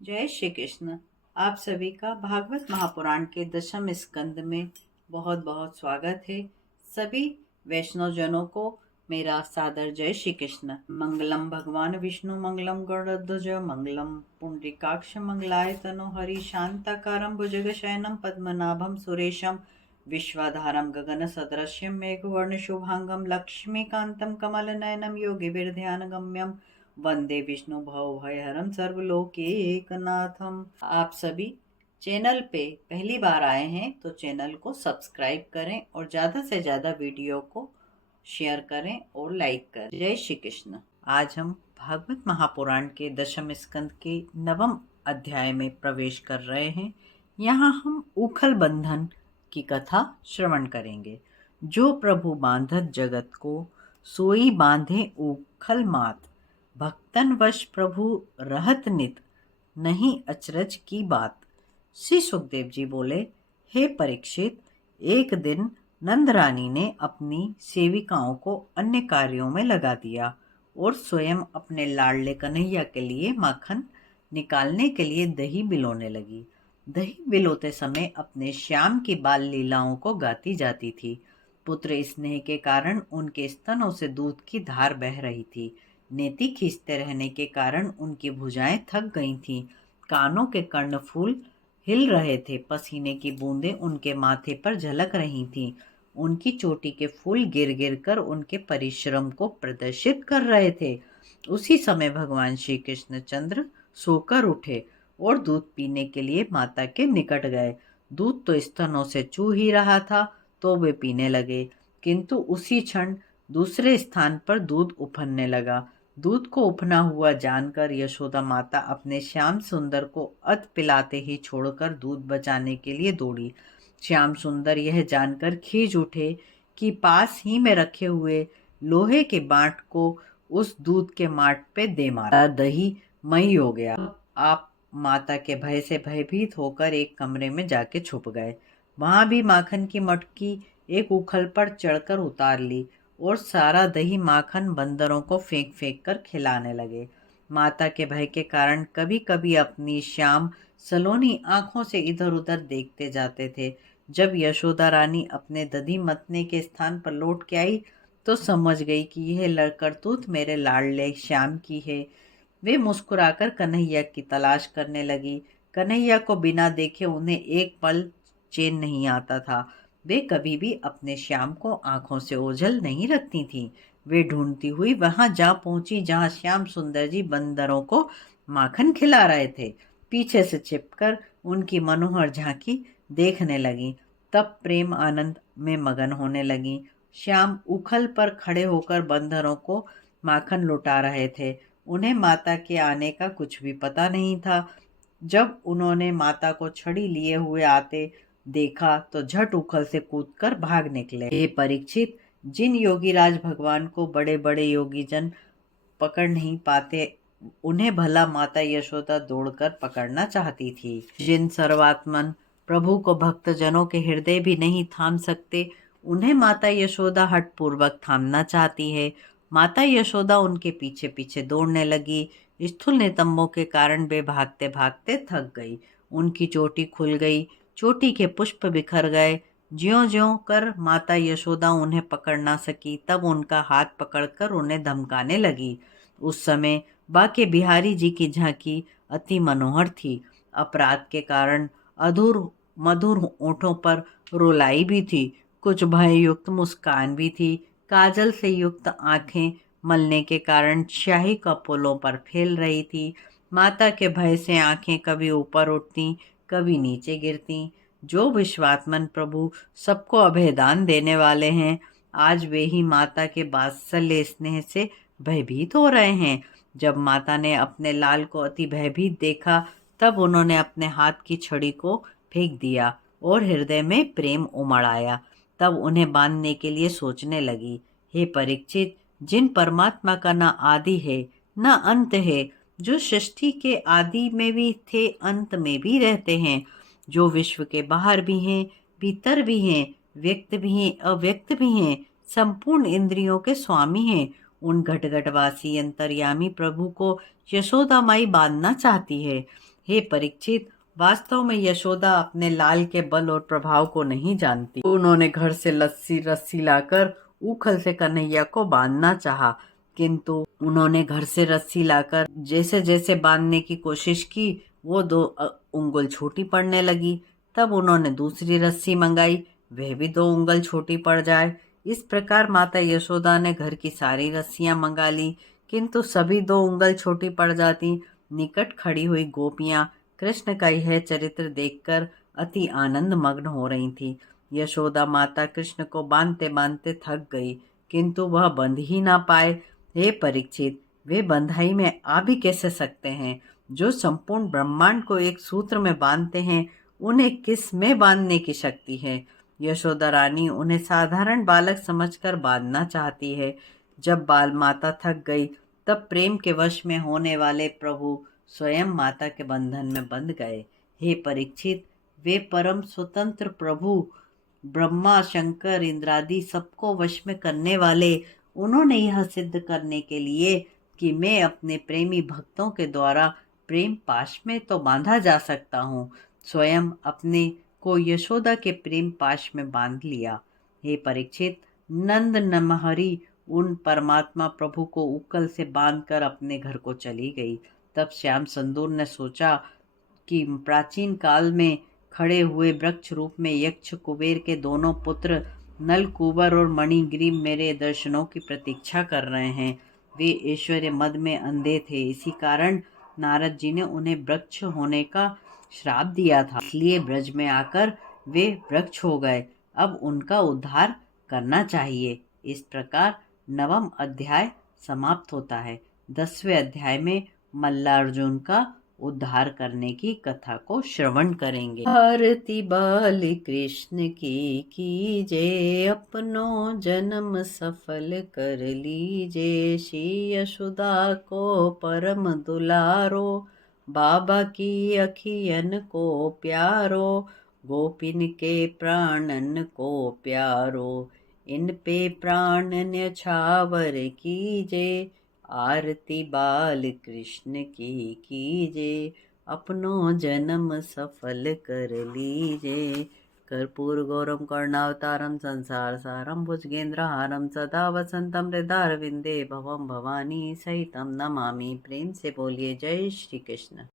जय श्री कृष्ण। आप सभी का भागवत महापुराण के दशम स्कंद में बहुत बहुत स्वागत है। सभी वैष्णव जनों को मेरा सादर जय श्री कृष्ण। मंगलम भगवान विष्णु मंगलम गरुड़ध्वज मंगलम पुंडरीकाक्ष मंगलाय तनो हरि शांताकारं भुजगशयनं पद्मनाभं सुरेशं विश्वाधारं गगन सदृश्यं मेघवर्ण शुभांगं लक्ष्मीकांतं कमलनयनं योगिभिर्ध्यानगम्यं वंदे विष्णु भवभयहरं सर्वलोकैकनाथम। आप सभी चैनल पे पहली बार आए हैं तो चैनल को सब्सक्राइब करें और ज़्यादा से ज़्यादा वीडियो को शेयर करें और लाइक करें। जय श्री कृष्ण। आज हम भागवत महापुराण के दशम स्कंद के नवम अध्याय में प्रवेश कर रहे हैं। यहाँ हम उखल बंधन की कथा श्रवण करेंगे। जो प्रभु बांधत जगत को सोई बांधे उखल मात, भक्तन वश प्रभु रहत नित, नहीं अचरज की बात। श्री सुखदेव जी बोले, हे परीक्षित, एक दिन नंद रानी ने अपनी सेविकाओं को अन्य कार्यों में लगा दिया और स्वयं अपने लाडले कन्हैया के लिए माखन निकालने के लिए दही बिलोने लगी। दही बिलोते समय अपने श्याम की बाल लीलाओं को गाती जाती थी। पुत्र स्नेह के कारण उनके स्तनों से दूध की धार बह रही थी। नेति खींचते रहने के कारण उनकी भुजाएं थक गई थीं। कानों के कर्णफूल हिल रहे थे। पसीने की बूंदें उनके माथे पर झलक रही थीं। उनकी चोटी के फूल गिर गिर कर उनके परिश्रम को प्रदर्शित कर रहे थे। उसी समय भगवान श्री कृष्णचंद्र सोकर उठे और दूध पीने के लिए माता के निकट गए। दूध तो स्तनों से चू ही रहा था तो वे पीने लगे, किंतु उसी क्षण दूसरे स्थान पर दूध उफनने लगा। दूध को उफना हुआ जानकर यशोदा माता अपने श्याम सुंदर को अध पिलाते ही छोड़कर दूध बचाने के लिए दौड़ी। श्याम सुंदर यह जानकर खींच उठे कि पास ही में रखे हुए लोहे के बांट को उस दूध के माट पे दे मारा। दही मई हो गया। आप माता के भय से भयभीत होकर एक कमरे में जाके छुप गए। वहां भी माखन की मटकी एक उखल पर चढ़कर उतार ली और सारा दही माखन बंदरों को फेंक फेंक कर खिलाने लगे। माता के भय के कारण कभी कभी अपनी श्याम सलोनी आंखों से इधर उधर देखते जाते थे। जब यशोदा रानी अपने दधी मतने के स्थान पर लौट के आई तो समझ गई कि यह करतूत मेरे लाडले श्याम की है। वे मुस्कुराकर कन्हैया की तलाश करने लगी। कन्हैया को बिना देखे उन्हें एक पल चैन नहीं आता था। वे कभी भी अपने श्याम को आंखों से ओझल नहीं रखती थीं। वे ढूंढती हुई वहां जा पहुंची जहां श्याम सुंदर जी बंदरों को माखन खिला रहे थे। पीछे से छिपकर उनकी मनोहर झांकी देखने लगी। तब प्रेम आनंद में मगन होने लगी। श्याम उखल पर खड़े होकर बंदरों को माखन लुटा रहे थे। उन्हें माता के आने का कुछ भी पता नहीं था। जब उन्होंने माता को छड़ी लिए हुए आते देखा तो झट उखल से कूदकर भाग निकले। हे परीक्षित, जिन योगीराज भगवान को बड़े बड़े योगीजन पकड़ नहीं पाते, उन्हें भला माता यशोदा दौड़कर पकड़ना चाहती थी। जिन सर्वात्मन प्रभु को भक्तजनों के हृदय भी नहीं थाम सकते, उन्हें माता यशोदा हठपूर्वक थामना चाहती है। माता यशोदा उनके पीछे पीछे दौड़ने लगी। स्थूल नितंबों के कारण वे भागते भागते थक गई। उनकी चोटी खुल गई, चोटी के पुष्प बिखर गए। ज्यों ज्यों कर माता यशोदा उन्हें पकड़ ना सकी, तब उनका हाथ पकड़कर उन्हें धमकाने लगी। उस समय बाके बिहारी जी की झांकी अति मनोहर थी। अपराध के कारण अधूर मधुर ओठों पर रुलाई भी थी, कुछ भय युक्त मुस्कान भी थी। काजल से युक्त आंखें मलने के कारण स्याही कपोलों पर फैल रही थी। माता के भय से आंखें कभी ऊपर उठती, कभी नीचे गिरती। जो विश्वात्मन प्रभु सबको अभयदान देने वाले हैं, आज वे ही माता के वात्सल्य स्नेह से भयभीत हो रहे हैं। जब माता ने अपने लाल को अति भयभीत देखा, तब उन्होंने अपने हाथ की छड़ी को फेंक दिया और हृदय में प्रेम उमड़ आया। तब उन्हें बांधने के लिए सोचने लगी। हे परीक्षित, जिन परमात्मा का न आदि है न अंत है, जो सृष्टि के आदि में भी थे अंत में भी रहते हैं, जो विश्व के बाहर भी हैं भीतर भी हैं, व्यक्त भी हैं अव्यक्त भी हैं, संपूर्ण इंद्रियों के स्वामी हैं, उन घटघटवासी अंतर्यामी प्रभु को यशोदा माई बांधना चाहती है। हे परीक्षित, वास्तव में यशोदा अपने लाल के बल और प्रभाव को नहीं जानती। उन्होंने घर से रस्सी लाकर उखल से कन्हैया को बांधना चाहा, किंतु उन्होंने घर से रस्सी लाकर जैसे जैसे बांधने की कोशिश की, वो दो उंगल छोटी पड़ने लगी। तब उन्होंने दूसरी रस्सी मंगाई, वह भी 2 उंगल छोटी पड़ जाए। इस प्रकार माता यशोदा ने घर की सारी रस्सियां मंगा ली, किंतु सभी 2 उंगल छोटी पड़ जाती। निकट खड़ी हुई गोपियां कृष्ण का यह चरित्र देखकर अति आनंद मग्न हो रही थी। यशोदा माता कृष्ण को बांधते बांधते थक गई, किंतु वह बंध ही ना पाए। हे परीक्षित, वे बंधाई में आ भी कैसे सकते हैं? जो संपूर्ण ब्रह्मांड को एक सूत्र में बांधते हैं, उन्हें किस में बांधने की शक्ति है? यशोदा रानी उन्हें साधारण बालक समझकर बांधना चाहती है। जब बाल माता थक गई, तब प्रेम के वश में होने वाले प्रभु स्वयं माता के बंधन में बंध गए। हे परीक्षित, वे परम स्वतंत्र प्रभु, ब्रह्मा शंकर इंद्रादि सबको वश में करने वाले, उन्होंने यह सिद्ध करने के लिए कि मैं अपने प्रेमी भक्तों के द्वारा प्रेम पाश में तो बांधा जा सकता हूँ, स्वयं अपने को यशोदा के प्रेम पाश में बांध लिया। हे परीक्षित, नंद नमहरी उन परमात्मा प्रभु को उकल से बांधकर अपने घर को चली गई। तब श्याम सुंदर ने सोचा कि प्राचीन काल में खड़े हुए वृक्ष रूप में यक्ष कुबेर के दोनों पुत्र नलकूबर और मणिग्रीव मेरे दर्शनों की प्रतीक्षा कर रहे हैं। वे ऐश्वर्य मद में अंधे थे, इसी कारण नारद जी ने उन्हें वृक्ष होने का श्राप दिया था, इसलिए ब्रज में आकर वे वृक्ष हो गए। अब उनका उद्धार करना चाहिए। इस प्रकार 9वां अध्याय समाप्त होता है। 10वें अध्याय में मल्लार्जुन का उद्धार करने की कथा को श्रवण करेंगे। आरती बाल कृष्ण की कीजे, अपनो जन्म सफल कर लीजे। श्री यशोदा को परम दुलारो, बाबा की अखियन को प्यारो। गोपिन के प्राणन को प्यारो, इन पे प्राण न्यछावर कीजे। आरती बाल कृष्ण की कीजे, अपनो जन्म सफल कर लीजे। कर्पूर गौरम करुणावतारम संसार सारम भुजगेंद्रहारम सदा वसंतम हृदयारविंदे भवम भवानी सहितम नमामि। प्रेम से बोलिए जय श्री कृष्ण।